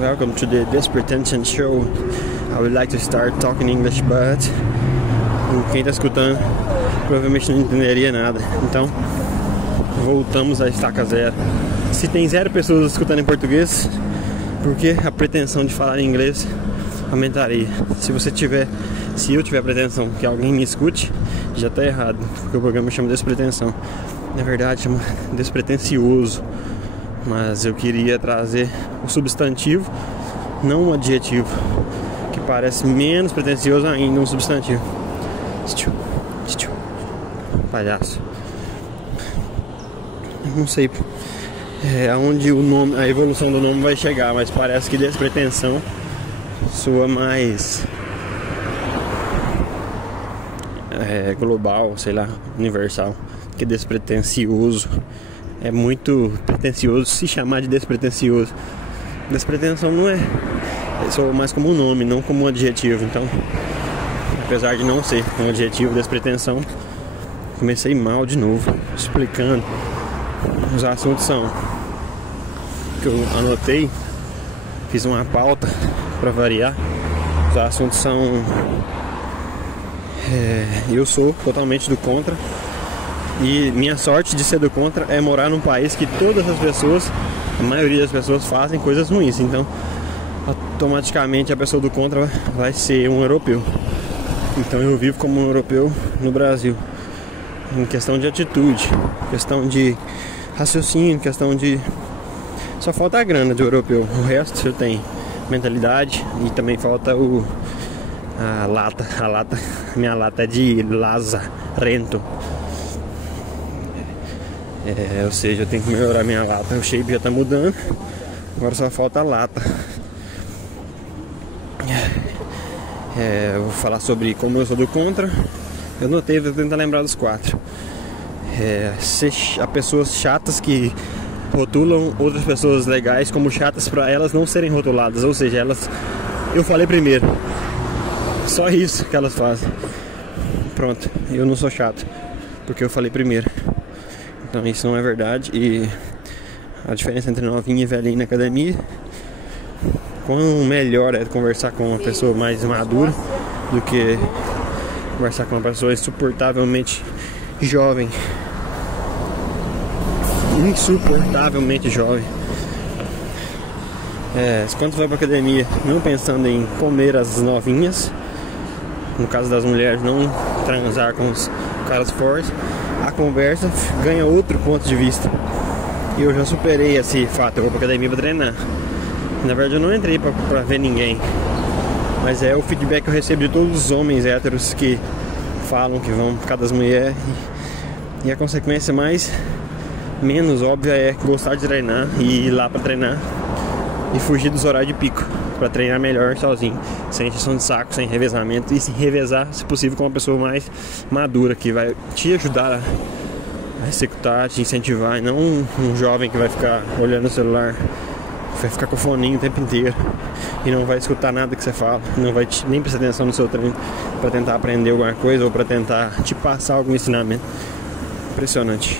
Welcome to the Despretension Show. I would like to start talking English, but quem tá escutando provavelmente não entenderia nada. Então, voltamos à estaca zero. Se tem 0 pessoas escutando em português, porque a pretensão de falar em inglês aumentaria. Se eu tiver a pretensão que alguém me escute, já tá errado, porque o programa chama Despretensão. Na verdade chama Despretencioso. Mas eu queria trazer o substantivo, não um adjetivo, que parece menos pretencioso ainda um substantivo. Palhaço. Não sei aonde o nome, a evolução do nome vai chegar, mas parece que despretensão soa mais global, sei lá, universal, que despretencioso. É muito pretencioso se chamar de despretencioso. Despretensão não é só mais como um nome, não como um adjetivo. Então, apesar de não ser um adjetivo, despretensão, comecei mal de novo, explicando. Os assuntos são que eu anotei, fiz uma pauta para variar. Os assuntos são eu sou totalmente do contra. E minha sorte de ser do contra é morar num país que todas as pessoas, a maioria das pessoas, fazem coisas ruins. Então, automaticamente a pessoa do contra vai ser um europeu. Então eu vivo como um europeu no Brasil. Em questão de atitude, questão de raciocínio, questão de... Só falta a grana do europeu. O resto eu tenho mentalidade e também falta a lata. Minha lata é de lazarento. Ou seja, eu tenho que melhorar minha lata. O shape já tá mudando, agora só falta a lata. Eu vou falar sobre como eu sou do contra. Eu notei, vou tentar lembrar dos 4. Há pessoas chatas que rotulam outras pessoas legais como chatas para elas não serem rotuladas. Ou seja, eu falei primeiro. Só isso que elas fazem. Pronto, eu não sou chato porque eu falei primeiro. Então isso não é verdade. E a diferença entre novinha e velhinha na academia, quão melhor é conversar com uma pessoa mais madura do que conversar com uma pessoa insuportavelmente jovem. Insuportavelmente jovem. Quando vai pra academia não pensando em comer as novinhas, no caso das mulheres, não transar com os caras fortes, a conversa ganha outro ponto de vista. E eu já superei esse fato. Eu vou pra academia pra treinar. Na verdade eu não entrei pra ver ninguém, mas é o feedback que eu recebo de todos os homens héteros que falam que vão por causa das mulheres. E a consequência menos óbvia é gostar de treinar e ir lá pra treinar e fugir dos horários de pico, pra treinar melhor sozinho, sem encheção de saco, sem revezamento, e se revezar, se possível, com uma pessoa mais madura, que vai te ajudar a executar, te incentivar, e não um jovem que vai ficar olhando o celular, vai ficar com o foninho o tempo inteiro e não vai escutar nada que você fala, não vai nem prestar atenção no seu treino para tentar aprender alguma coisa ou para tentar te passar algum ensinamento. Impressionante.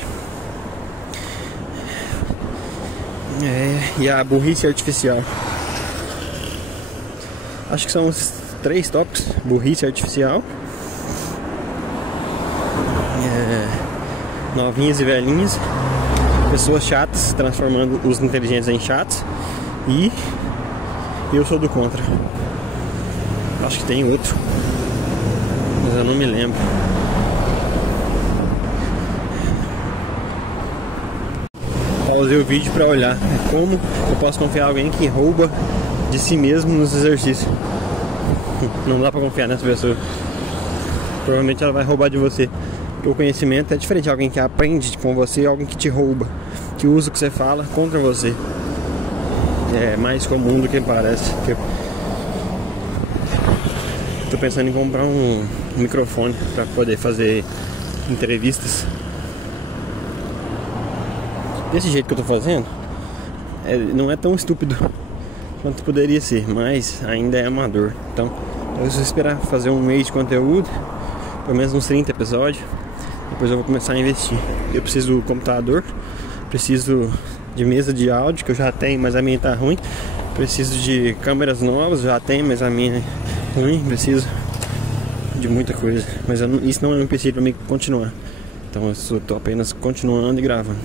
E a burrice artificial. Acho que são os 3 tópicos: burrice artificial, novinhas e velhinhas, pessoas chatas transformando os inteligentes em chatos, e eu sou do contra. Acho que tem outro, mas eu não me lembro. Pausei o vídeo pra olhar como eu posso confiar em alguém que rouba de si mesmo nos exercícios. Não dá pra confiar nessa pessoa. Provavelmente ela vai roubar de você. O conhecimento é diferente de alguém que aprende com você, alguém que te rouba, que usa o que você fala contra você. É mais comum do que parece. Tô pensando em comprar um microfone pra poder fazer entrevistas. Desse jeito que eu tô fazendo, não é tão estúpido quanto poderia ser, mas ainda é amador. Então eu vou esperar fazer um mês de conteúdo, pelo menos uns 30 episódios. Depois eu vou começar a investir. Eu preciso do computador, preciso de mesa de áudio, que eu já tenho, mas a minha tá ruim. Preciso de câmeras novas, já tem, mas a minha é ruim, preciso de muita coisa. Mas isso não é um empecilho para mim continuar. Então eu estou apenas continuando e gravando.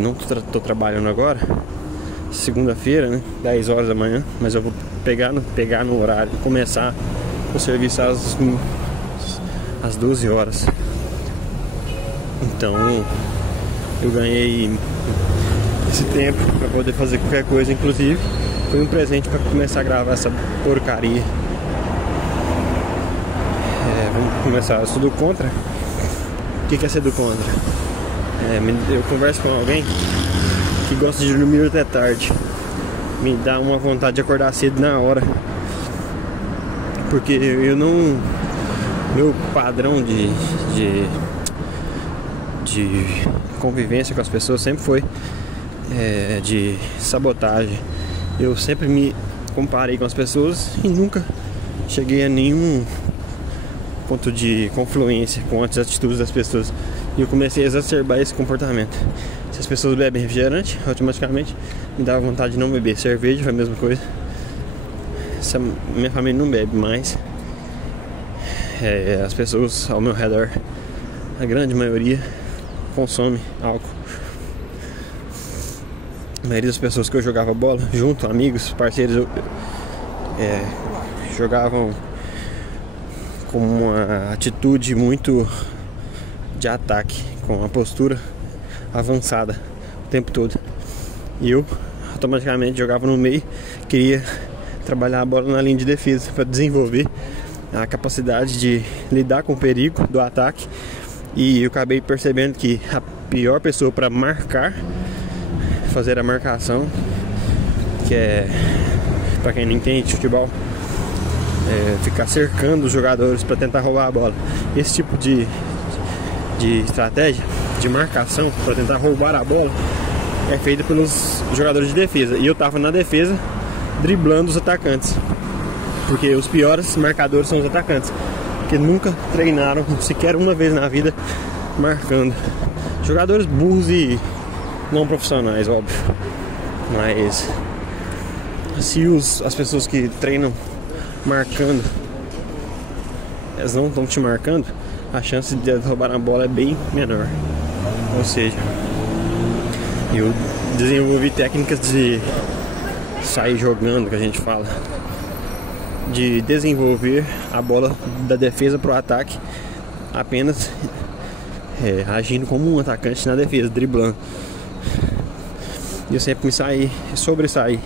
Não tô trabalhando agora, segunda-feira, né, 10 horas da manhã, mas eu vou pegar no horário, começar o serviço às 12 horas. Então eu ganhei esse tempo para poder fazer qualquer coisa, inclusive foi um presente para começar a gravar essa porcaria. Vamos começar. Eu sou do contra. O que é ser do contra? Eu converso com alguém que gosta de dormir até tarde. Me dá uma vontade de acordar cedo na hora, porque eu não... Meu padrão de convivência com as pessoas sempre foi de sabotagem. Eu sempre me comparei com as pessoas e nunca cheguei a nenhum ponto de confluência com as atitudes das pessoas. E eu comecei a exacerbar esse comportamento. Se as pessoas bebem refrigerante, automaticamente me dava vontade de não beber. Cerveja foi a mesma coisa. Minha família não bebe mais. As pessoas ao meu redor, a grande maioria, consome álcool. A maioria das pessoas que eu jogava bola junto, amigos, parceiros, jogavam com uma atitude muito de ataque, com uma postura avançada o tempo todo. E eu automaticamente jogava no meio, queria trabalhar a bola na linha de defesa para desenvolver a capacidade de lidar com o perigo do ataque. E eu acabei percebendo que a pior pessoa para marcar, fazer a marcação, que é, para quem não entende futebol, ficar cercando os jogadores para tentar roubar a bola. Esse tipo de estratégia de marcação para tentar roubar a bola é feita pelos jogadores de defesa. E eu tava na defesa driblando os atacantes, porque os piores marcadores são os atacantes, que nunca treinaram sequer uma vez na vida marcando. Jogadores burros e não profissionais, óbvio. Mas se as pessoas que treinam marcando, elas não estão te marcando, a chance de roubar a bola é bem menor. Ou seja, eu desenvolvi técnicas de sair jogando, que a gente fala, de desenvolver a bola da defesa para o ataque, apenas agindo como um atacante na defesa, driblando. E eu sempre me sobressaí.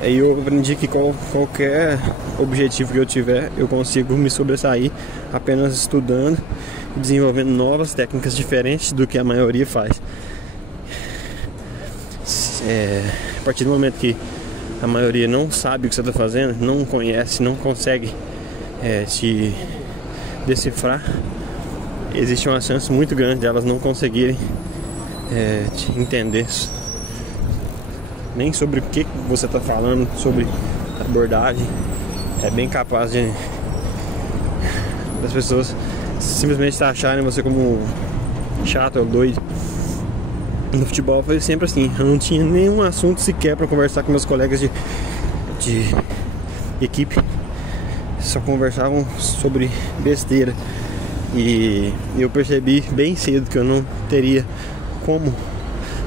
Aí eu aprendi que qualquer objetivo que eu tiver, eu consigo me sobressair apenas estudando e desenvolvendo novas técnicas diferentes do que a maioria faz. A partir do momento que a maioria não sabe o que você está fazendo, não conhece, não consegue te decifrar, existe uma chance muito grande de elas não conseguirem te entender nem sobre o que você está falando, sobre abordagem. É bem capaz das pessoas simplesmente acharem você como chato ou doido. No futebol foi sempre assim, eu não tinha nenhum assunto sequer para conversar com meus colegas de equipe, só conversavam sobre besteira. E eu percebi bem cedo que eu não teria como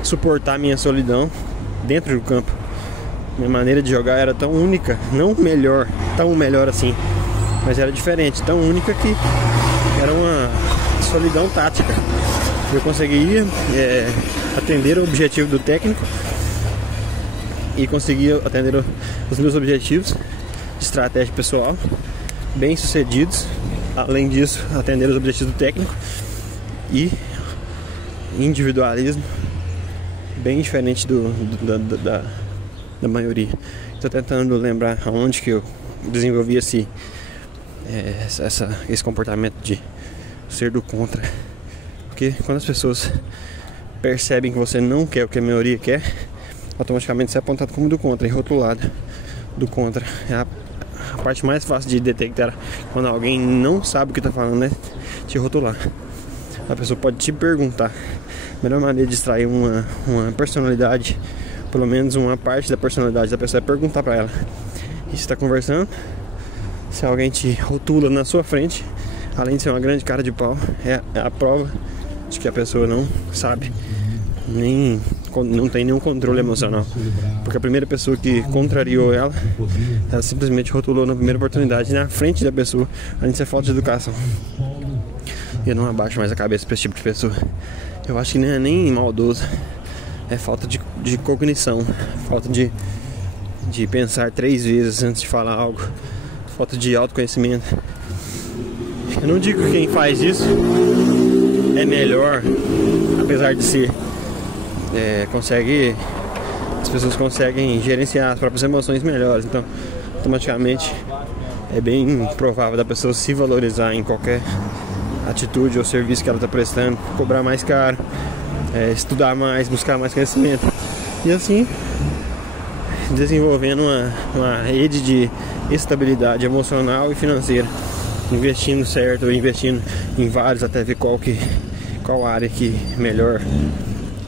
suportar minha solidão dentro do campo. Minha maneira de jogar era tão única, não melhor, tão melhor assim, mas era diferente, tão única que era uma solidão tática. Eu conseguia atender o objetivo do técnico e conseguia atender os meus objetivos de estratégia pessoal bem sucedidos. Além disso, atender os objetivos do técnico e individualismo bem diferente da maioria. Estou tentando lembrar aonde que eu desenvolvi esse comportamento de ser do contra. Porque quando as pessoas percebem que você não quer o que a maioria quer, automaticamente você é apontado como do contra e rotulado do contra. É a parte mais fácil de detectar quando alguém não sabe o que está falando, é te rotular. A pessoa pode te perguntar. A melhor maneira de extrair uma personalidade, pelo menos uma parte da personalidade da pessoa é perguntar pra ela. E você tá conversando, se alguém te rotula na sua frente, além de ser uma grande cara de pau, é a prova de que a pessoa não sabe, não tem nenhum controle emocional. Porque a primeira pessoa que contrariou ela simplesmente rotulou na primeira oportunidade, na frente da pessoa, além de ser falta de educação. E eu não abaixo mais a cabeça pra esse tipo de pessoa. Eu acho que não é nem maldoso, é falta de cognição, falta de pensar 3 vezes antes de falar algo, falta de autoconhecimento. Eu não digo que quem faz isso é melhor, apesar de ser as pessoas conseguem gerenciar as próprias emoções melhores, então automaticamente é bem provável da pessoa se valorizar em qualquer atitude ou serviço que ela está prestando, cobrar mais caro, estudar mais, buscar mais conhecimento e assim desenvolvendo uma rede de estabilidade emocional e financeira, investindo certo ou investindo em vários até ver qual área que melhor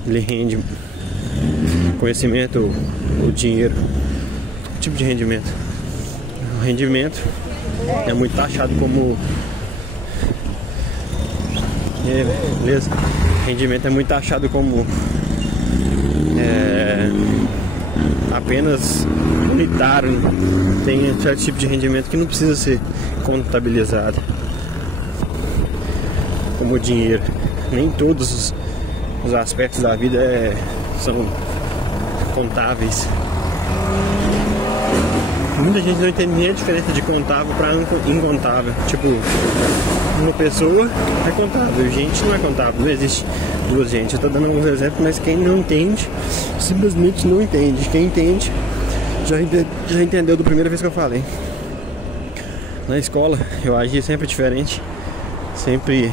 lhe rende conhecimento ou dinheiro. Que tipo de rendimento? O rendimento é muito taxado como beleza. Rendimento é muito taxado como apenas unitário. Tem certo tipo de rendimento que não precisa ser contabilizado como dinheiro. Nem todos os aspectos da vida são contáveis. Muita gente não entende nem a diferença de contável para incontável. Tipo, uma pessoa é contável, gente não é contável, não existe duas gente. Eu tô dando alguns exemplos, mas quem não entende, simplesmente não entende. Quem entende, já entendeu da primeira vez que eu falei. Na escola, eu agia sempre diferente, sempre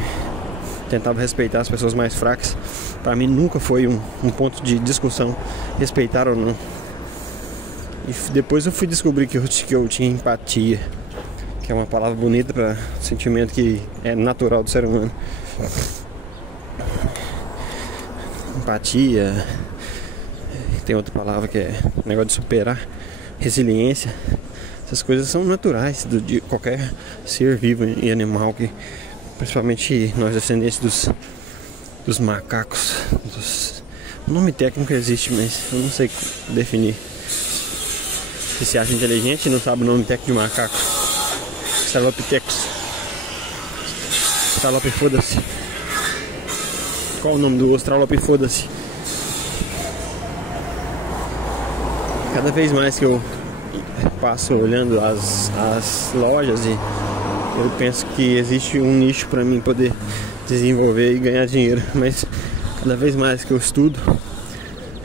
tentava respeitar as pessoas mais fracas. Pra mim nunca foi um ponto de discussão respeitar ou não. E depois eu fui descobrir que eu tinha empatia, que é uma palavra bonita para sentimento que é natural do ser humano. Empatia, tem outra palavra que é negócio de superar, resiliência. Essas coisas são naturais de qualquer ser vivo e animal, que principalmente nós descendentes dos macacos. O nome técnico existe, mas eu não sei definir. Você se acha inteligente e não sabe o nome técnico de macaco? Australopithecus. Australop, foda-se. Qual o nome do Australop, foda-se? Cada vez mais que eu passo olhando as lojas, e eu penso que existe um nicho para mim poder desenvolver e ganhar dinheiro, mas cada vez mais que eu estudo,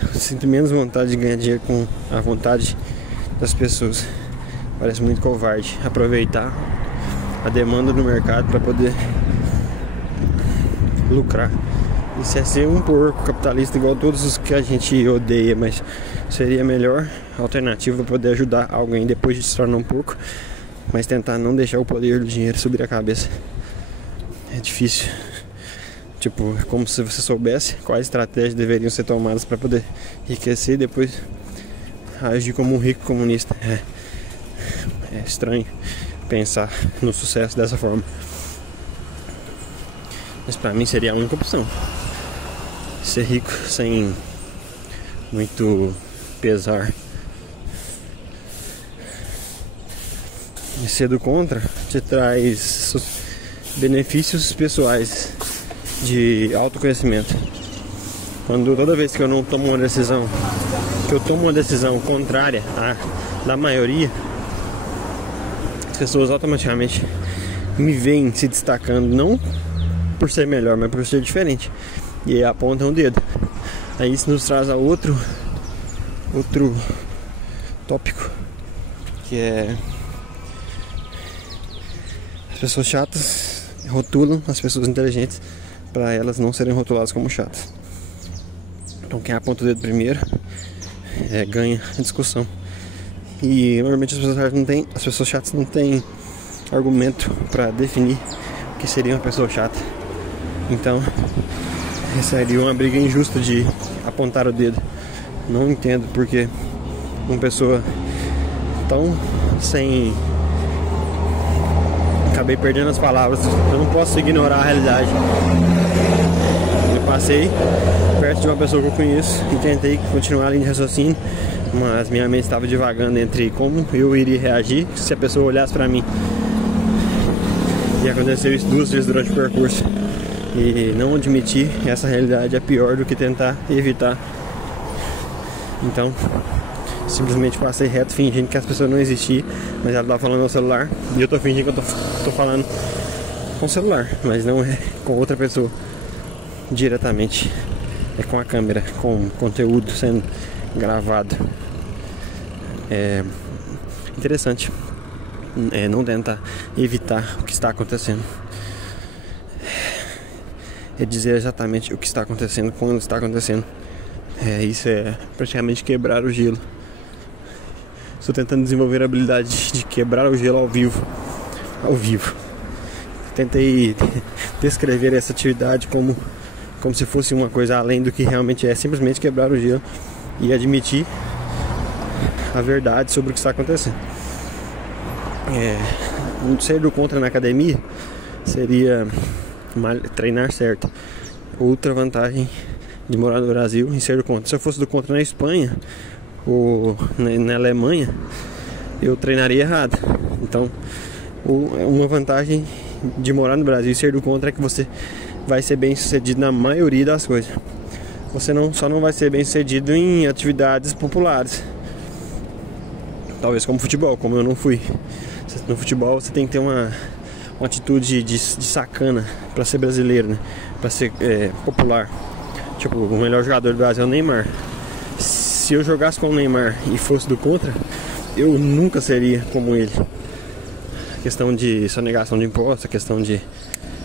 eu sinto menos vontade de ganhar dinheiro com a vontade das pessoas. Parece muito covarde aproveitar a demanda no mercado para poder lucrar. Isso é ser um porco capitalista igual todos os que a gente odeia, mas seria a melhor alternativa para poder ajudar alguém depois de se tornar um porco, mas tentar não deixar o poder do dinheiro subir a cabeça. É difícil. Tipo, é como se você soubesse quais estratégias deveriam ser tomadas para poder enriquecer e depois agir como um rico comunista. É estranho pensar no sucesso dessa forma, mas pra mim seria a única opção. Ser rico sem muito pesar. E ser do contra te traz benefícios pessoais de autoconhecimento. Toda vez que eu não tomo uma decisão, que eu tomo uma decisão contrária à da maioria, as pessoas automaticamente me veem se destacando, não por ser melhor, mas por ser diferente, e aí apontam o dedo. Aí isso nos traz a outro tópico, que é as pessoas chatas rotulam as pessoas inteligentes para elas não serem rotuladas como chatas. Então quem aponta o dedo primeiro ganha a discussão. E normalmente as pessoas chatas não têm argumento para definir o que seria uma pessoa chata. Então seria uma briga injusta de apontar o dedo. Não entendo porque uma pessoa tão sem... Acabei perdendo as palavras. Eu não posso ignorar a realidade. Eu passei perto de uma pessoa que eu conheço e tentei continuar a linha de raciocínio, mas minha mente estava divagando entre como eu iria reagir se a pessoa olhasse pra mim. E aconteceu isso 2 vezes durante o percurso. E não admitir essa realidade é pior do que tentar evitar. Então, simplesmente passei reto fingindo que as pessoas não existiam, mas ela estava falando no celular e eu tô fingindo que eu tô falando com o celular, mas não é com outra pessoa diretamente. É com a câmera, com conteúdo sendo gravado. É interessante. Não tentar evitar o que está acontecendo. É dizer exatamente o que está acontecendo quando está acontecendo. Isso é praticamente quebrar o gelo. Estou tentando desenvolver a habilidade de quebrar o gelo ao vivo. Tentei descrever essa atividade como se fosse uma coisa além do que realmente é. Simplesmente quebrar o gelo e admitir a verdade sobre o que está acontecendo. Ser do contra na academia seria treinar certo. Outra vantagem de morar no Brasil em ser do contra. Se eu fosse do contra na Espanha ou na Alemanha, eu treinaria errado. Então, uma vantagem de morar no Brasil e ser do contra é que você vai ser bem sucedido na maioria das coisas. Você só não vai ser bem sucedido em atividades populares, talvez como futebol, como eu não fui. No futebol você tem que ter uma atitude de sacana para ser brasileiro, né? Para ser popular. Tipo, o melhor jogador do Brasil é o Neymar. Se eu jogasse com o Neymar e fosse do contra, eu nunca seria como ele. A questão de sonegação de impostos, a questão de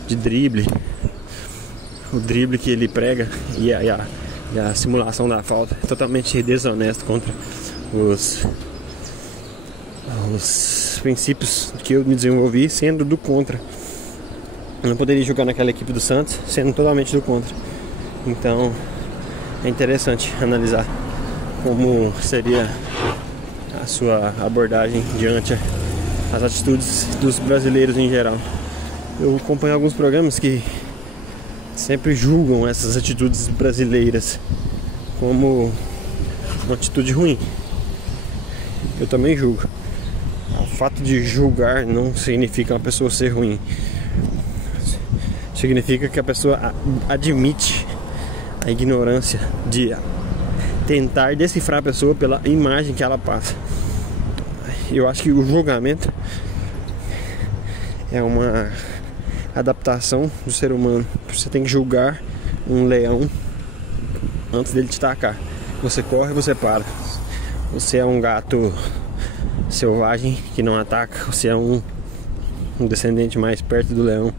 drible, o drible que ele prega e a simulação da falta é totalmente desonesto contra os princípios que eu me desenvolvi sendo do contra. Eu não poderia jogar naquela equipe do Santos sendo totalmente do contra. Então é interessante analisar como seria a sua abordagem diante as atitudes dos brasileiros em geral. Eu acompanho alguns programas que sempre julgam essas atitudes brasileiras como uma atitude ruim. Eu também julgo. O fato de julgar não significa uma pessoa ser ruim. Significa que a pessoa admite a ignorância de tentar decifrar a pessoa pela imagem que ela passa. Eu acho que o julgamento é uma adaptação do ser humano. Você tem que julgar um leão antes dele te atacar. Você corre, você para. Você é um gato selvagem que não ataca. Você é um descendente mais perto do leão.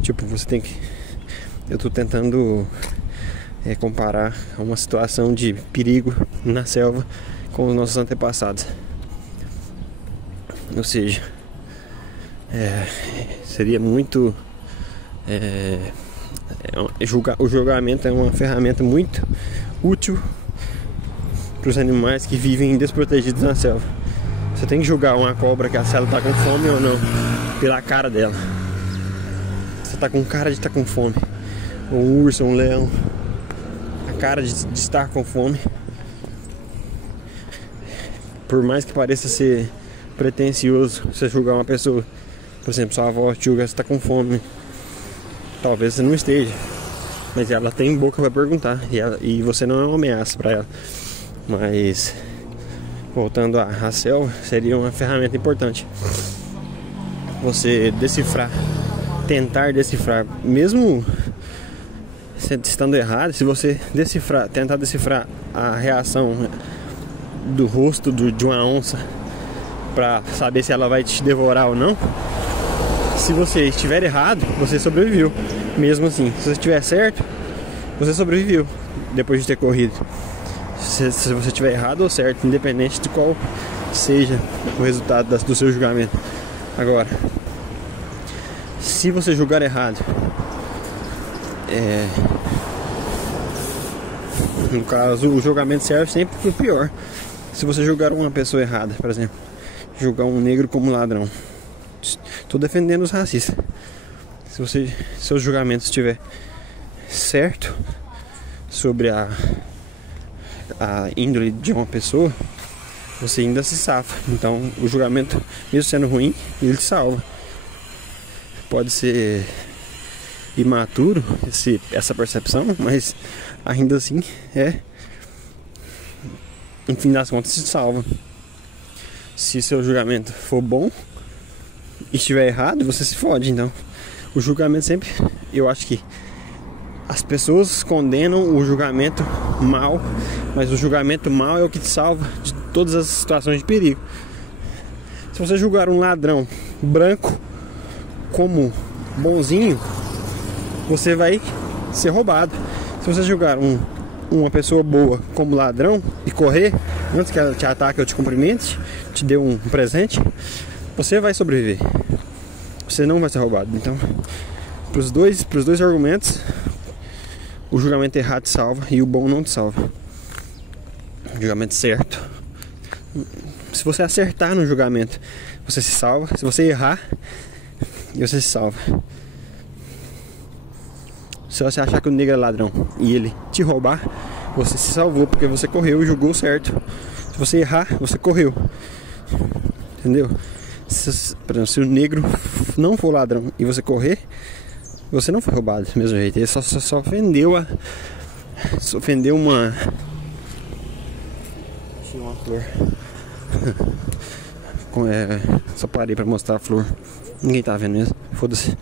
Tipo, você tem que... Eu tô tentando comparar uma situação de perigo na selva com os nossos antepassados. Ou seja, seria muito... o julgamento é uma ferramenta muito útil para os animais que vivem desprotegidos na selva. Você tem que julgar uma cobra que se ela está com fome ou não pela cara dela. Você está com cara de estar com fome. Ou um urso, um leão, a cara de estar com fome. Por mais que pareça ser pretensioso você julgar uma pessoa, por exemplo, sua avó julga se está com fome. Talvez você não esteja, mas ela tem boca para perguntar e você não é uma ameaça para ela. Mas voltando à selva, seria uma ferramenta importante você decifrar, tentar decifrar, mesmo estando errado. Se você tentar decifrar a reação do rosto de uma onça para saber se ela vai te devorar ou não, se você estiver errado, você sobreviveu. Mesmo assim, se você estiver certo, você sobreviveu depois de ter corrido. Se você estiver errado ou certo, independente de qual seja o resultado do seu julgamento. Agora, se você julgar errado, No caso, o julgamento serve sempre pro pior. Se você julgar uma pessoa errada, por exemplo, julgar um negro como ladrão, tô defendendo os racistas. Se seu julgamento estiver certo sobre a índole de uma pessoa, você ainda se safa. Então o julgamento, mesmo sendo ruim, ele te salva. Pode ser imaturo essa percepção, mas ainda assim no fim das contas te salva. Se seu julgamento for bom e estiver errado, você se fode. Então o julgamento sempre, eu acho que as pessoas condenam o julgamento mal, mas o julgamento mal é o que te salva de todas as situações de perigo. Se você julgar um ladrão branco como bonzinho, você vai ser roubado. Se você julgar uma pessoa boa como ladrão e correr antes que ela te ataque ou te cumprimente, te dê um presente, você vai sobreviver. Você não vai ser roubado. Então, para os dois argumentos, o julgamento errado te salva e o bom não te salva. O julgamento certo, se você acertar no julgamento, você se salva. Se você errar, você se salva. Se você achar que o negro é ladrão e ele te roubar, você se salvou porque você correu e julgou certo. Se você errar, você correu. Entendeu? Por exemplo, se o negro não for ladrão e você correr, você não foi roubado do mesmo jeito. Ele só ofendeu ofendeu uma... Tinha uma flor. Só parei pra mostrar a flor. Ninguém tá vendo mesmo. Foda-se.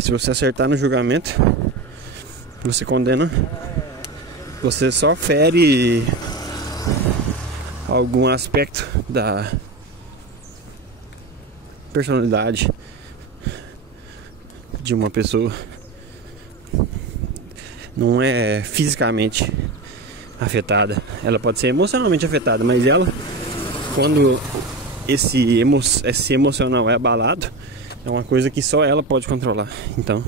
Se você acertar no julgamento, você condena. Você só fere algum aspecto da personalidade de uma pessoa. Não é fisicamente afetada. Ela pode ser emocionalmente afetada, mas ela, quando esse emocional é abalado, é uma coisa que só ela pode controlar. Então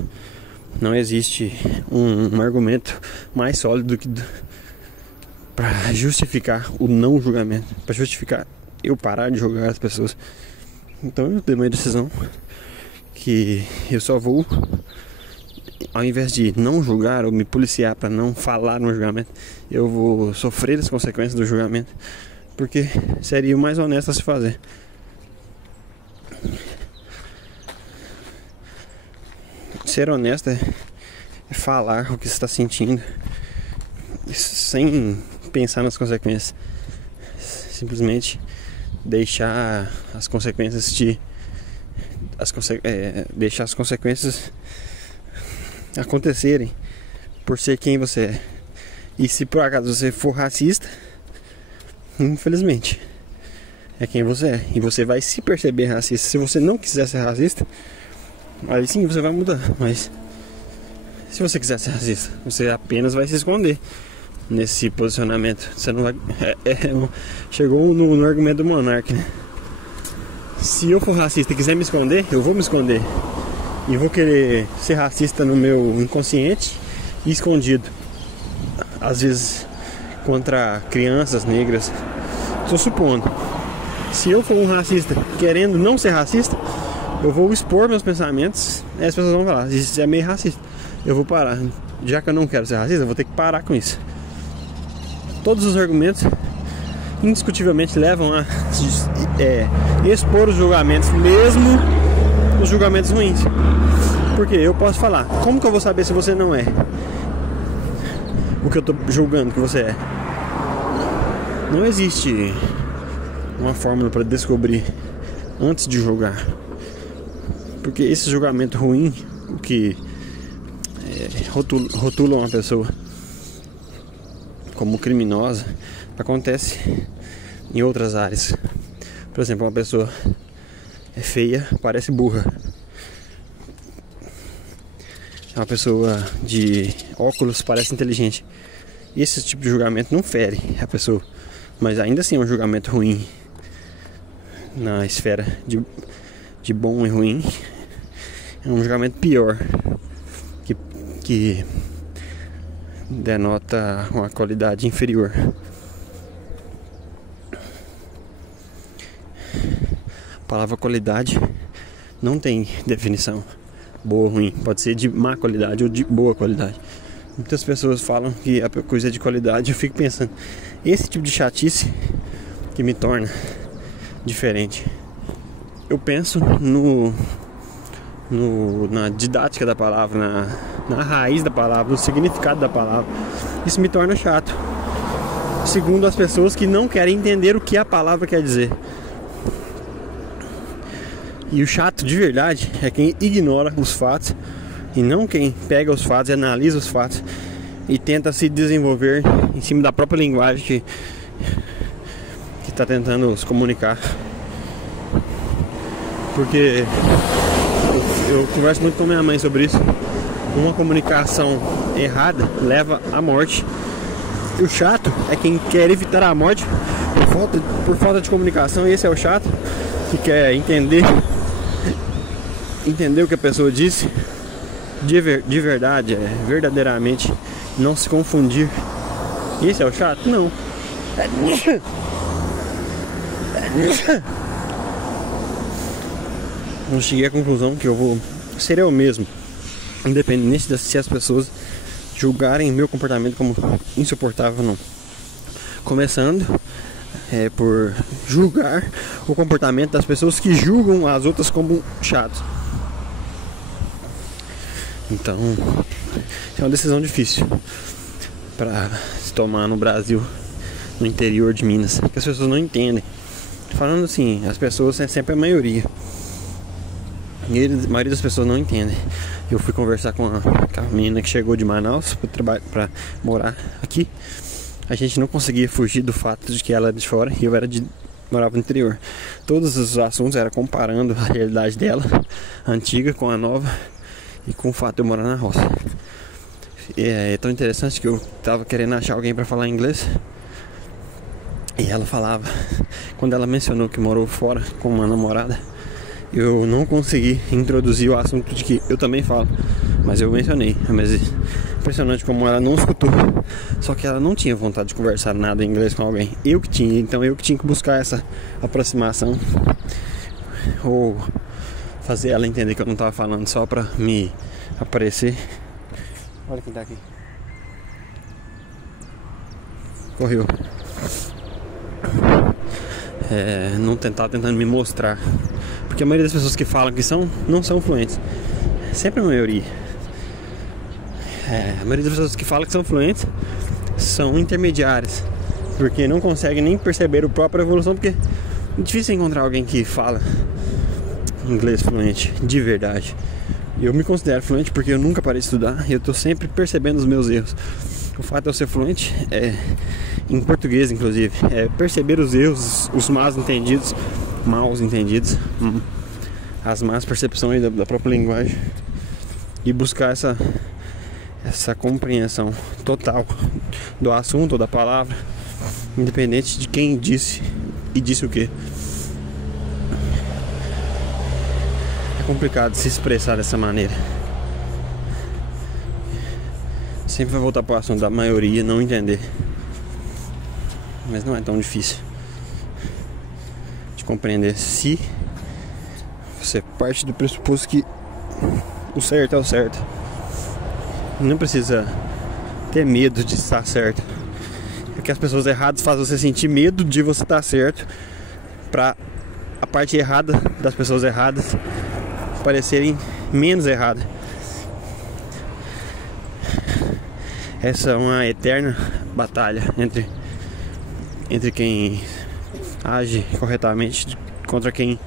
não existe um argumento mais sólido que para justificar o não julgamento, para justificar eu parar de julgar as pessoas. Então eu dei uma decisão que eu só vou, ao invés de não julgar ou me policiar para não falar no julgamento, eu vou sofrer as consequências do julgamento, porque seria o mais honesto a se fazer. Ser honesto é falar o que você está sentindo sem pensar nas consequências. Simplesmente deixar as consequências deixar as consequências acontecerem por ser quem você é. E se por acaso você for racista, infelizmente é quem você é, e você vai se perceber racista. Se você não quiser ser racista, aí sim você vai mudar. Mas se você quiser ser racista, você apenas vai se esconder nesse posicionamento. Você não vai... Chegou no argumento do Monark, né? Se eu for racista e quiser me esconder, eu vou me esconder. E vou querer ser racista no meu inconsciente e escondido. Às vezes contra crianças negras. Estou supondo. Se eu for um racista querendo não ser racista, eu vou expor meus pensamentos e as pessoas vão falar: isso é meio racista. Eu vou parar. Já que eu não quero ser racista, eu vou ter que parar com isso. Todos os argumentos indiscutivelmente levam a expor os julgamentos, mesmo os julgamentos ruins. Porque eu posso falar: como que eu vou saber se você não é o que eu estou julgando que você é? Não existe uma fórmula para descobrir antes de julgar. Porque esse julgamento ruim, o que rotula uma pessoa como criminosa, acontece em outras áreas. Por exemplo, uma pessoa é feia, parece burra. Uma pessoa de óculos parece inteligente. E esse tipo de julgamento não fere a pessoa, mas ainda assim é um julgamento ruim. Na esfera de bom e ruim, é um julgamento pior, que denota uma qualidade inferior. A palavra qualidade não tem definição boa ou ruim, pode ser de má qualidade ou de boa qualidade. Muitas pessoas falam que a coisa é de qualidade. Eu fico pensando, esse tipo de chatice que me torna diferente. Eu penso na didática da palavra, na raiz da palavra, no significado da palavra. Isso me torna chato, segundo as pessoas que não querem entender o que a palavra quer dizer. E o chato de verdade é quem ignora os fatos, e não quem pega os fatos e analisa os fatos e tenta se desenvolver em cima da própria linguagem que está tentando se comunicar. Porque eu converso muito com minha mãe sobre isso. Uma comunicação errada leva à morte. E o chato é quem quer evitar a morte por falta de comunicação. E esse é o chato que quer entender o que a pessoa disse de verdade, verdadeiramente, não se confundir. Esse é o chato? Não. Eu cheguei à conclusão que eu vou ser eu mesmo, independente de se as pessoas julgarem meu comportamento como insuportável ou não. Começando por julgar o comportamento das pessoas que julgam as outras como chatos. Então, é uma decisão difícil para se tomar no Brasil, no interior de Minas, que as pessoas não entendem. Falando assim, as pessoas é sempre a maioria. E a maioria das pessoas não entendem. Eu fui conversar com a menina que chegou de Manaus para morar aqui. A gente não conseguia fugir do fato de que ela era de fora e eu morava no interior. Todos os assuntos eram comparando a realidade dela, a antiga, com a nova, e com o fato de eu morar na roça. É tão interessante que eu tava querendo achar alguém para falar inglês, e ela falava, quando ela mencionou que morou fora com uma namorada, eu não consegui introduzir o assunto de que eu também falo, mas eu mencionei. Mas é impressionante como ela não escutou. Só que ela não tinha vontade de conversar nada em inglês com alguém. Eu que tinha, então eu que tinha que buscar essa aproximação, ou fazer ela entender que eu não estava falando só pra me aparecer. Olha quem tá aqui. Correu. Não tentando me mostrar. Porque a maioria das pessoas que falam que não são fluentes. Sempre a maioria. A maioria das pessoas que falam que são fluentes são intermediárias, porque não conseguem nem perceber a própria evolução. Porque é difícil encontrar alguém que fala inglês fluente, de verdade. Eu me considero fluente porque eu nunca parei de estudar e eu estou sempre percebendo os meus erros. O fato de eu ser fluente, em português inclusive, é perceber os erros, os maus entendidos, as más percepções da própria linguagem, e buscar essa compreensão total do assunto ou da palavra, independente de quem disse e disse o que. É complicado se expressar dessa maneira. Sempre vai voltar para o assunto da maioria não entender, mas não é tão difícil de compreender se você parte do pressuposto que o certo é o certo. Não precisa ter medo de estar certo, porque as pessoas erradas fazem você sentir medo de você estar certo, para a parte errada das pessoas erradas parecerem menos erradas. Essa é uma eterna batalha entre quem age corretamente contra quem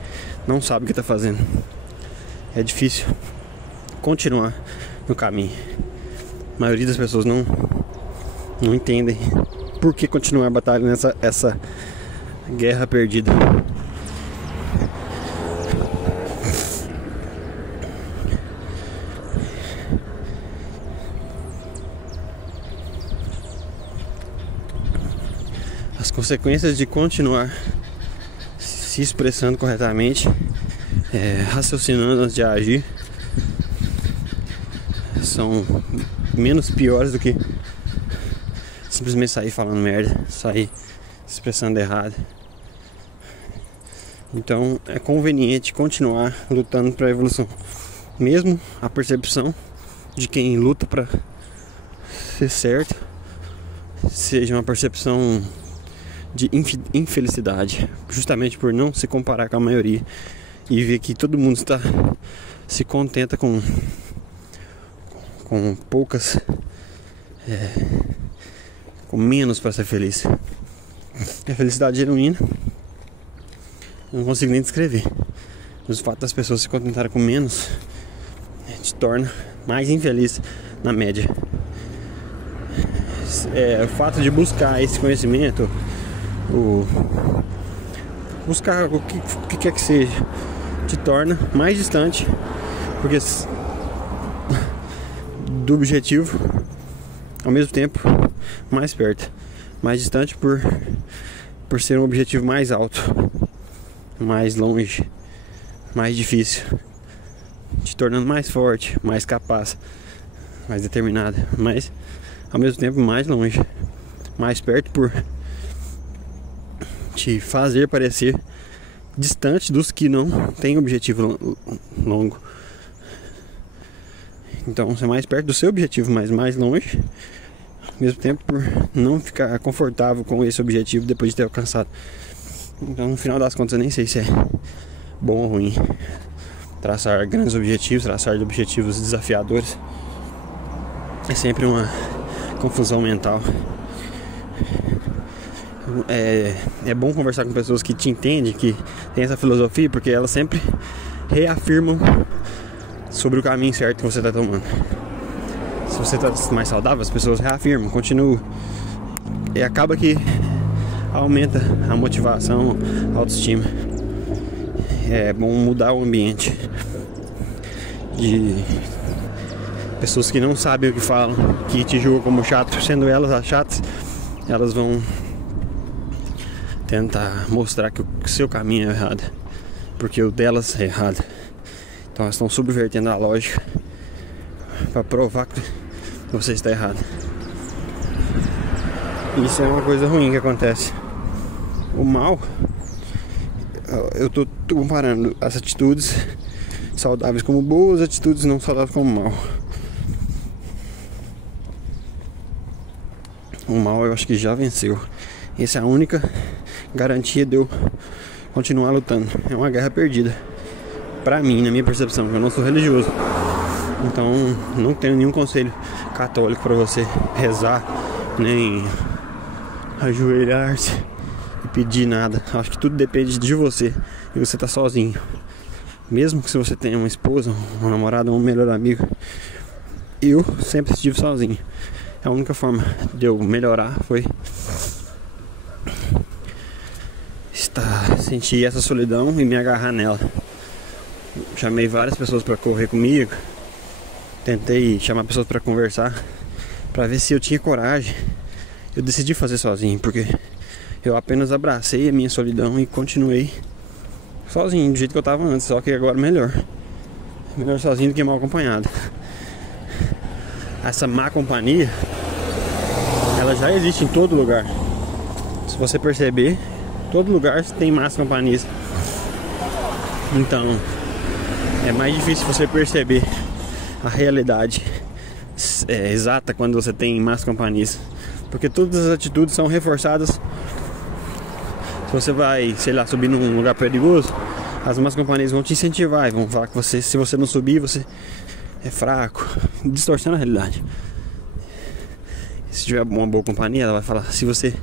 não sabe o que está fazendo. É difícil continuar no caminho. A maioria das pessoas não entendem por que continuar batalhando essa guerra perdida. As consequências de continuar se expressando corretamente, raciocinando antes de agir, são menos piores do que simplesmente sair falando merda, sair se expressando errado. Então é conveniente continuar lutando para a evolução, mesmo a percepção de quem luta para ser certo seja uma percepção de infelicidade, justamente por não se comparar com a maioria e ver que todo mundo se contenta com poucas, com menos para ser feliz. A felicidade genuína eu não consigo nem descrever, mas o fato das pessoas se contentarem com menos te torna mais infeliz na média. O fato de buscar esse conhecimento, buscar o que quer que seja, te torna mais distante, porque do objetivo, ao mesmo tempo mais perto, mais distante por ser um objetivo mais alto, mais longe, mais difícil, te tornando mais forte, mais capaz, mais determinado, mas ao mesmo tempo mais longe, mais perto, por te fazer parecer distante dos que não têm objetivo longo. Então você é mais perto do seu objetivo, mas mais longe, ao mesmo tempo por não ficar confortável com esse objetivo depois de ter alcançado. Então no final das contas eu nem sei se é bom ou ruim traçar grandes objetivos, traçar objetivos desafiadores. É sempre uma confusão mental. É bom conversar com pessoas que te entendem, que tem essa filosofia, porque elas sempre reafirmam sobre o caminho certo que você está tomando. Se você está mais saudável, as pessoas reafirmam, continuam, e acaba que aumenta a motivação, a autoestima. É bom mudar o ambiente de pessoas que não sabem o que falam, que te julgam como chato. Sendo elas as chatas, elas vão tentar mostrar que o seu caminho é errado, porque o delas é errado. Então elas estão subvertendo a lógica para provar que você está errado. Isso é uma coisa ruim que acontece. O mal, eu estou comparando as atitudes saudáveis como boas, atitudes não saudáveis como mal. O mal eu acho que já venceu. Essa é a única garantia de eu continuar lutando. É uma guerra perdida, pra mim, na minha percepção. Eu não sou religioso, então não tenho nenhum conselho católico pra você rezar, nem ajoelhar-se e pedir nada. Acho que tudo depende de você, e você tá sozinho. Mesmo que se você tenha uma esposa, uma namorada, um melhor amigo, eu sempre estive sozinho. A única forma de eu melhorar foi sentir essa solidão e me agarrar nela. Chamei várias pessoas para correr comigo, tentei chamar pessoas para conversar, para ver se eu tinha coragem. Eu decidi fazer sozinho, porque eu apenas abracei a minha solidão e continuei sozinho, do jeito que eu estava antes, só que agora melhor sozinho do que mal acompanhado. Essa má companhia, ela já existe em todo lugar. Se você perceber, todo lugar tem más companhias. Então é mais difícil você perceber a realidade exata quando você tem más companhias, porque todas as atitudes são reforçadas. Se você vai, sei lá, subir num lugar perigoso, as más companhias vão te incentivar e vão falar que você, se você não subir, você é fraco, distorcendo a realidade. Se tiver uma boa companhia, ela vai falar: se você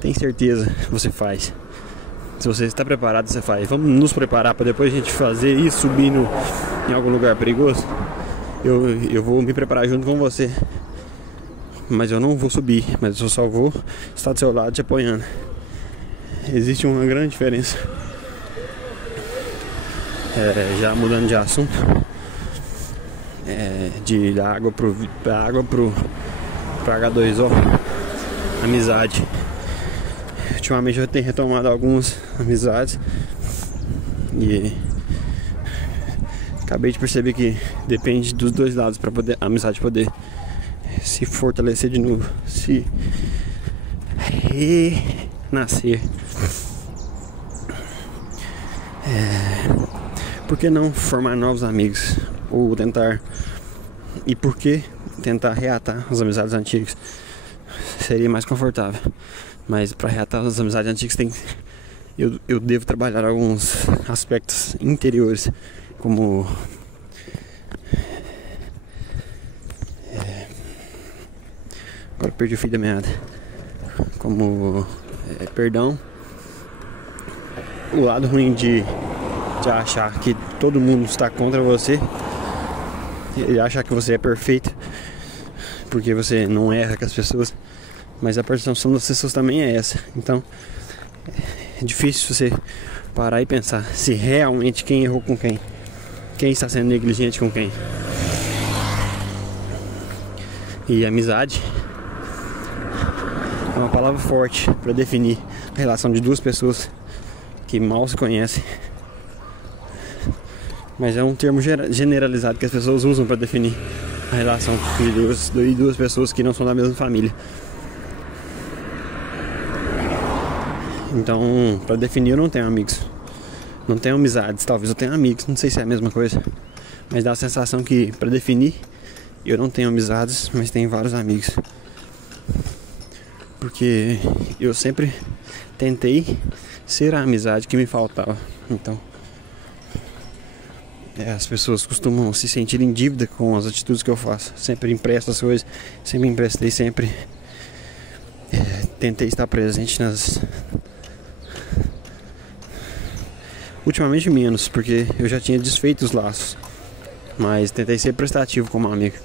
tem certeza, você faz. Se você está preparado, você faz. Vamos nos preparar para depois a gente fazer isso, subir em algum lugar perigoso. Eu vou me preparar junto com você, mas eu não vou subir, mas eu só vou estar do seu lado te apoiando. Existe uma grande diferença. Já mudando de assunto, da água pro H2O, amizade. Ultimamente eu tenho retomado algumas amizades e acabei de perceber que depende dos dois lados para poder a amizade poder se fortalecer de novo, se renascer. Por que não formar novos amigos? Ou tentar... E por que tentar reatar as amizades antigas? Seria mais confortável. Mas para reatar as amizades antigas eu devo trabalhar alguns aspectos interiores, como agora perdi o fio da meada, como perdão, o lado ruim de achar que todo mundo está contra você, e achar que você é perfeito porque você não erra com as pessoas, mas a percepção das pessoas também é essa. Então é difícil você parar e pensar se realmente quem errou com quem está sendo negligente com quem. E amizade é uma palavra forte para definir a relação de duas pessoas que mal se conhecem, mas é um termo generalizado que as pessoas usam para definir a relação de duas pessoas que não são da mesma família. Então, para definir, eu não tenho amigos, não tenho amizades. Talvez eu tenha amigos, não sei se é a mesma coisa, mas dá a sensação que, para definir, eu não tenho amizades, mas tenho vários amigos, porque eu sempre tentei ser a amizade que me faltava. Então as pessoas costumam se sentir em dívida com as atitudes que eu faço. Sempre empresto as coisas, sempre emprestei, sempre tentei estar presente nas... Ultimamente menos, porque eu já tinha desfeito os laços, mas tentei ser prestativo como amigo.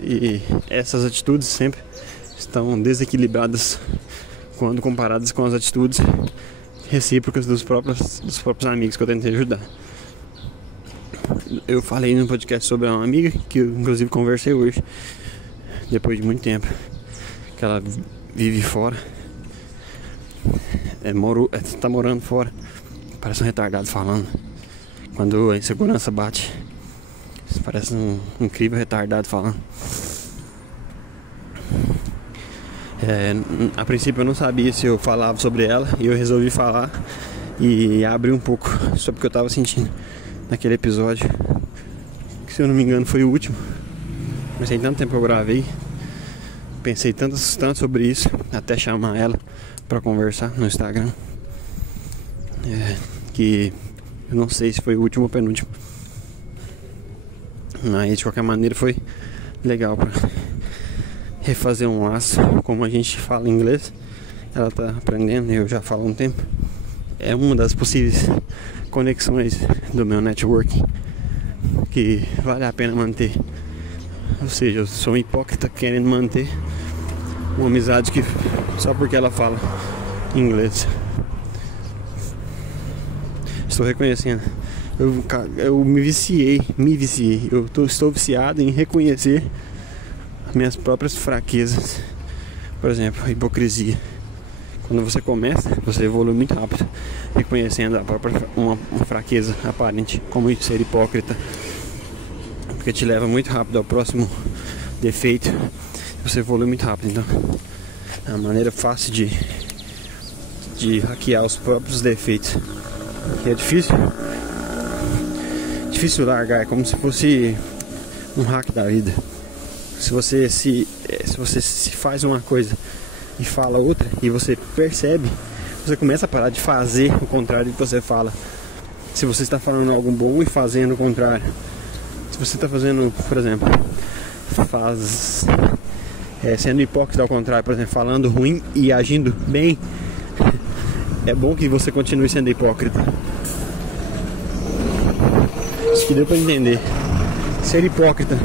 E essas atitudes sempre estão desequilibradas quando comparadas com as atitudes recíprocas dos próprios amigos que eu tentei ajudar. Eu falei no podcast sobre uma amiga que eu inclusive conversei hoje, depois de muito tempo, que ela vive fora, tá morando fora. Parece um retardado falando. Quando a insegurança bate, parece um incrível retardado falando. A princípio eu não sabia se eu falava sobre ela, e eu resolvi falar e abrir um pouco sobre o que eu estava sentindo naquele episódio, que, se eu não me engano, foi o último. Mas tem tanto tempo que eu gravei, pensei tanto sobre isso, até chamar ela para conversar no Instagram, que eu não sei se foi o último ou penúltimo, mas de qualquer maneira foi legal para refazer um laço. Como a gente fala em inglês, ela tá aprendendo, eu já falo há um tempo. É uma das possíveis conexões do meu networking que vale a pena manter. Ou seja, eu sou um hipócrita querendo manter uma amizade que só porque ela fala inglês. Estou reconhecendo. Eu me viciei. Estou viciado em reconhecer minhas próprias fraquezas. Por exemplo, a hipocrisia. Quando você começa, você evolui muito rápido, reconhecendo uma fraqueza aparente, como ser hipócrita, porque te leva muito rápido ao próximo defeito. Você evolui muito rápido. Então, é uma maneira fácil de hackear os próprios defeitos, que é difícil largar. É como se fosse um hack da vida. Se você se faz uma coisa e fala outra, e você percebe, você começa a parar de fazer o contrário do que você fala. Se você está falando algo bom e fazendo o contrário, se você está fazendo, por exemplo, sendo hipócrita ao contrário, por exemplo, falando ruim e agindo bem, é bom que você continue sendo hipócrita. Acho que deu para entender. Ser hipócrita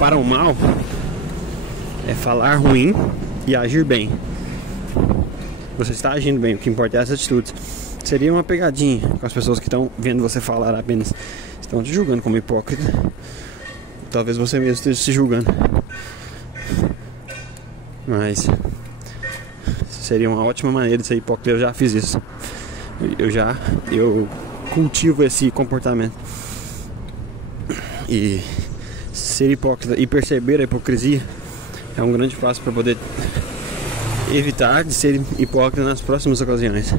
para o mal é falar ruim e agir bem. Você está agindo bem, o que importa é as atitudes. Seria uma pegadinha com as pessoas que estão vendo você falar apenas. Estão te julgando como hipócrita. Talvez você mesmo esteja se julgando. Mas seria uma ótima maneira de ser hipócrita. Eu já fiz isso. Eu cultivo esse comportamento. E ser hipócrita e perceber a hipocrisia é um grande passo para poder evitar de ser hipócrita nas próximas ocasiões.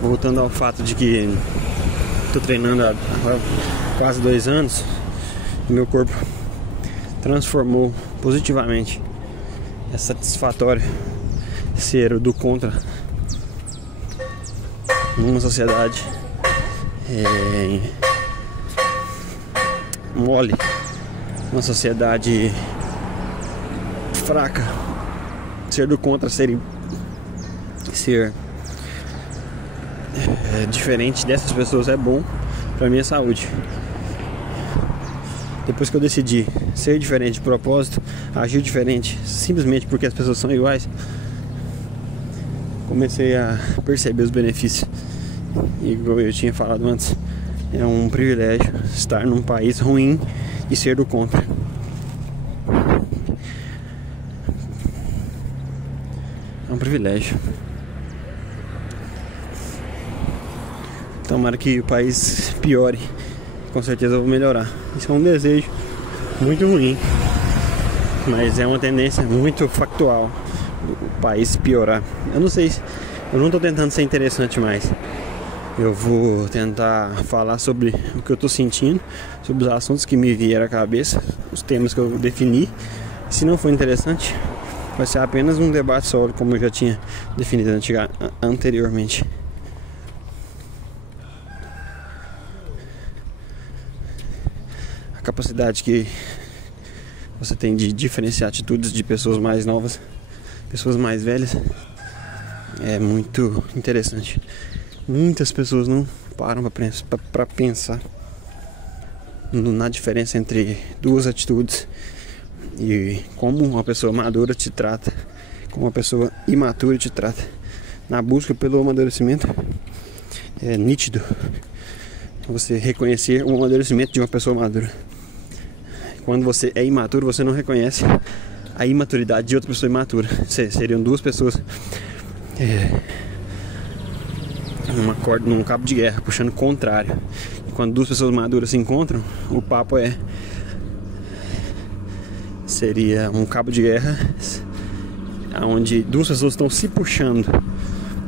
Voltando ao fato de que estou treinando há quase 2 anos, meu corpo transformou positivamente. É satisfatório ser o do contra numa sociedade mole, uma sociedade fraca. Ser do contra, ser diferente dessas pessoas é bom para minha saúde. Depois que eu decidi ser diferente de propósito, agir diferente simplesmente porque as pessoas são iguais, comecei a perceber os benefícios. E como eu tinha falado antes, é um privilégio estar num país ruim e ser do contra. É um privilégio. Tomara que o país piore. Com certeza eu vou melhorar. Isso é um desejo muito ruim, mas é uma tendência muito factual o país piorar. Eu não sei, eu não estou tentando ser interessante mais. Eu vou tentar falar sobre o que eu estou sentindo, sobre os assuntos que me vieram à cabeça, os temas que eu defini. Se não for interessante, vai ser apenas um debate solo, como eu já tinha definido anteriormente. A capacidade que você tem de diferenciar atitudes de pessoas mais novas, pessoas mais velhas, é muito interessante. Muitas pessoas não param para pensar na diferença entre duas atitudes e como uma pessoa madura te trata, como uma pessoa imatura te trata. Na busca pelo amadurecimento, é nítido você reconhecer o amadurecimento de uma pessoa madura. Quando você é imaturo, você não reconhece a imaturidade de outra pessoa imatura. Seriam duas pessoas numa corda, num cabo de guerra, puxando o contrário. E quando duas pessoas maduras se encontram, o papo seria um cabo de guerra onde duas pessoas estão se puxando,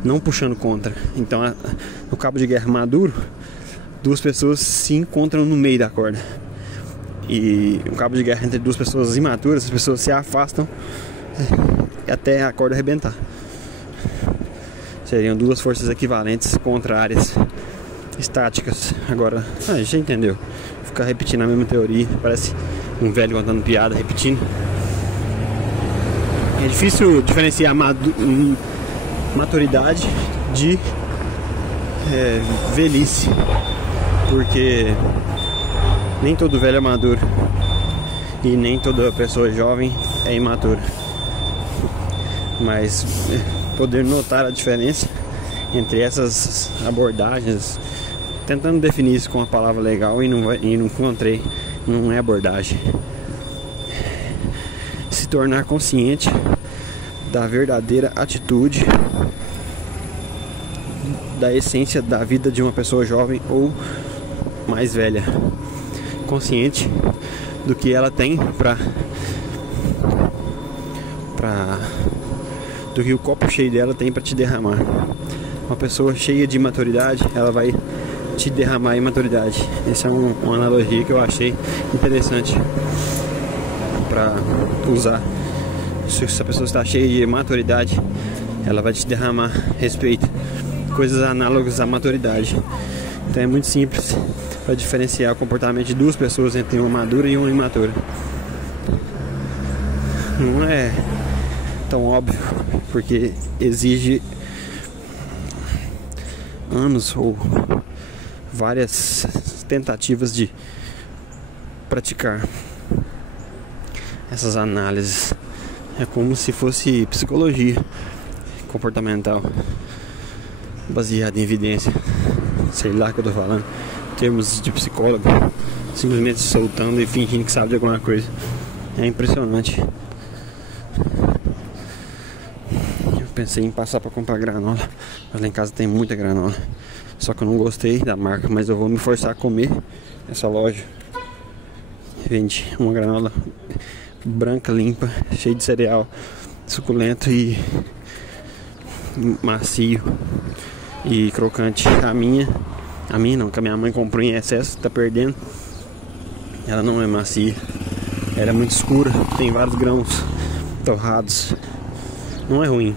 não puxando contra. Então, no cabo de guerra maduro, duas pessoas se encontram no meio da corda. E um cabo de guerra entre duas pessoas imaturas, as pessoas se afastam até a corda arrebentar. Seriam duas forças equivalentes contrárias, estáticas. Agora, já entendeu? Ficar repetindo a mesma teoria, parece um velho contando piada, repetindo. É difícil diferenciar maturidade de velhice, porque nem todo velho é maduro e nem toda pessoa jovem é imatura. Mas poder notar a diferença entre essas abordagens, tentando definir isso com uma palavra legal e não encontrei, não é abordagem. Se tornar consciente da verdadeira atitude, da essência da vida de uma pessoa jovem ou mais velha. Consciente do que ela tem do que o copo cheio dela tem para te derramar. Uma pessoa cheia de maturidade, ela vai te derramar imaturidade. Essa é uma analogia que eu achei interessante para usar. Se a pessoa está cheia de maturidade, ela vai te derramar respeito, coisas análogas à maturidade. Então é muito simples para diferenciar o comportamento de duas pessoas entre uma madura e uma imatura. Não é tão óbvio, porque exige anos ou várias tentativas de praticar essas análises. É como se fosse psicologia comportamental baseada em evidência. Sei lá o que eu tô falando, termos de psicólogo, simplesmente soltando e fingindo que sabe de alguma coisa. É impressionante. Eu pensei em passar para comprar granola, mas lá em casa tem muita granola. Só que eu não gostei da marca, mas eu vou me forçar a comer essa loja. Vende uma granola branca, limpa, cheia de cereal, suculento e macio e crocante. A minha não, que a minha mãe comprou em excesso, tá perdendo. Ela não é macia, ela é muito escura, tem vários grãos torrados. Não é ruim,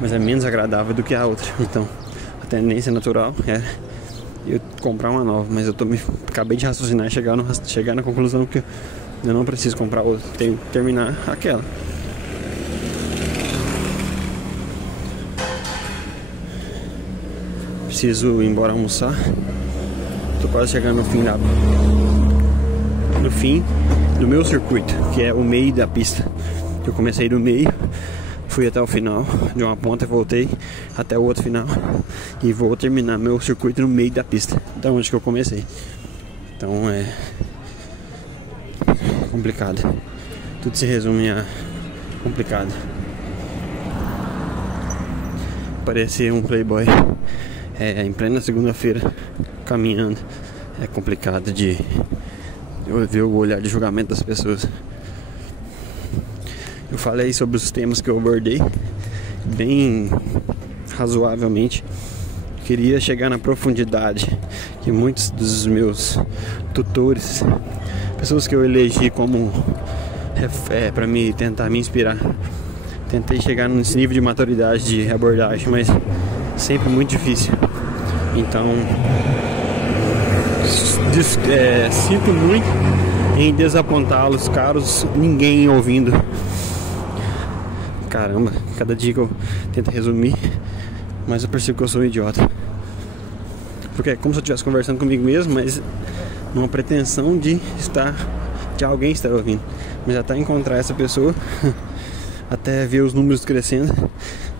mas é menos agradável do que a outra. Então a tendência natural é eu comprar uma nova, mas acabei de raciocinar e chegar na conclusão que eu não preciso comprar outra, tenho que terminar aquela. Preciso ir embora almoçar. Tô quase chegando no fim do meu circuito, que é o meio da pista. Eu comecei do meio, fui até o final de uma ponta e voltei até o outro final e vou terminar meu circuito no meio da pista, da onde que eu comecei. Então é complicado. Tudo se resume a complicado. Parecer um playboy em plena segunda-feira caminhando é complicado de ver o olhar de julgamento das pessoas. Eu falei sobre os temas que eu abordei bem razoavelmente. Queria chegar na profundidade que muitos dos meus tutores, pessoas que eu elegi como para me tentar me inspirar, tentei chegar nesse nível de maturidade de abordagem, mas sempre muito difícil. Então sinto muito em desapontá-los, caros, ninguém ouvindo. Caramba, cada dia que eu tento resumir, mas eu percebo que eu sou um idiota. Porque é como se eu estivesse conversando comigo mesmo, mas numa pretensão de alguém estar ouvindo. Mas até encontrar essa pessoa, até ver os números crescendo,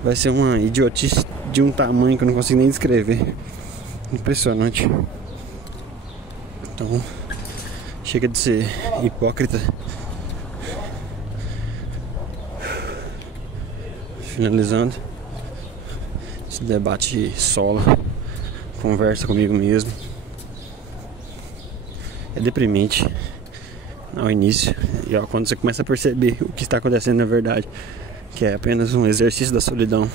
vai ser uma idiotice de um tamanho que eu não consigo nem descrever. Impressionante. Então, chega de ser hipócrita. Finalizando esse debate solo, conversa comigo mesmo. É deprimente ao início, e quando você começa a perceber o que está acontecendo na verdade, que é apenas um exercício da solidão.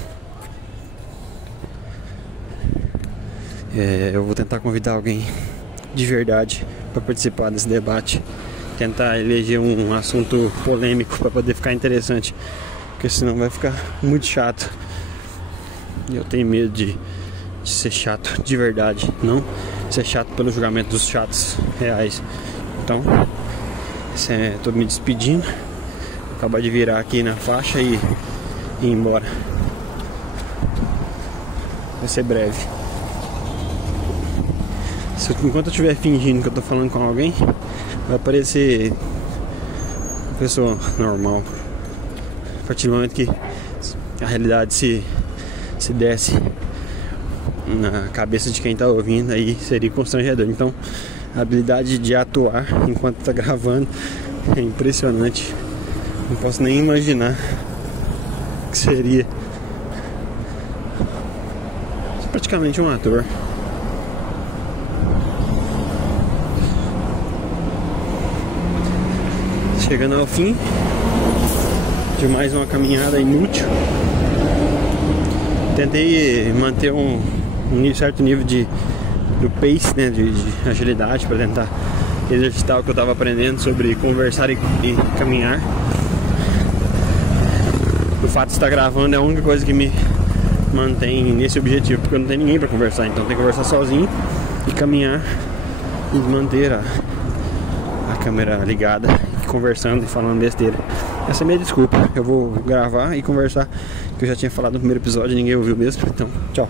Eu vou tentar convidar alguém de verdade para participar desse debate, tentar eleger um assunto polêmico para poder ficar interessante, porque senão vai ficar muito chato. E eu tenho medo de ser chato de verdade, não ser chato pelo julgamento dos chatos reais. Então, tô me despedindo. Vou acabar de virar aqui na faixa e ir embora. Vai ser breve. Enquanto eu estiver fingindo que eu tô falando com alguém, vai parecer uma pessoa normal. A partir do momento que a realidade se desse na cabeça de quem tá ouvindo, aí seria constrangedor. Então a habilidade de atuar enquanto tá gravando é impressionante. Não posso nem imaginar o que seria. Sou praticamente um ator. Chegando ao fim de mais uma caminhada inútil. Tentei manter um certo nível do pace, né, de agilidade, para tentar exercitar o que eu estava aprendendo sobre conversar e caminhar. O fato de estar gravando é a única coisa que me mantém nesse objetivo, porque eu não tenho ninguém para conversar, então eu tenho que conversar sozinho e caminhar e manter a câmera ligada, conversando e falando besteira. Essa é a minha desculpa. Eu vou gravar e conversar, que eu já tinha falado no primeiro episódio e ninguém ouviu mesmo. Então, tchau.